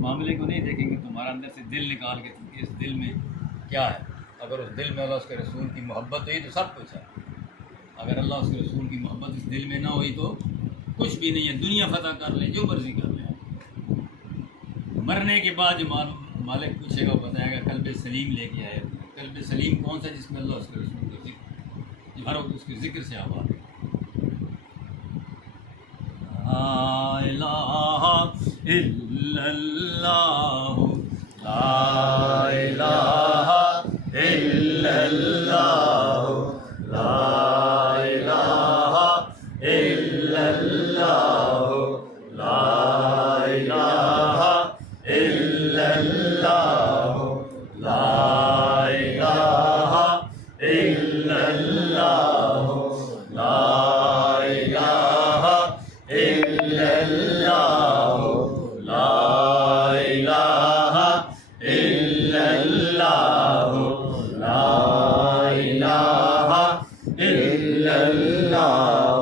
معاملے کو نہیں دیکھیں گے، تمہارا اندر سے دل نکال کے اس دل میں کیا ہے. اگر اس دل میں اللہ اس کے رسول کی محبت ہوئی تو سب کچھ ہے. اگر اللہ اس کے رسول کی محبت اس دل میں نہ ہوئی تو کچھ بھی نہیں ہے. دنیا فتح کر لیں، جو مرضی کر لیں. مرنے کے بعد جو مالک پوچھے گا وہ بتائے گا قلب سلیم لے کے آئے. قلب سلیم کون سا؟ جس میں اللہ اس کے رسول کا ذکر، ہر وقت اس کے ذکر سے آباد ہے. لا الہ الا اللہ، لا الہ الا اللہ، لا الہ الا اللہ، لا الہ الا اللہ، لا الہ الا اللہ، لا الہ الا اللہ، لا الہ الا اللہ، لا الہ الا اللہ.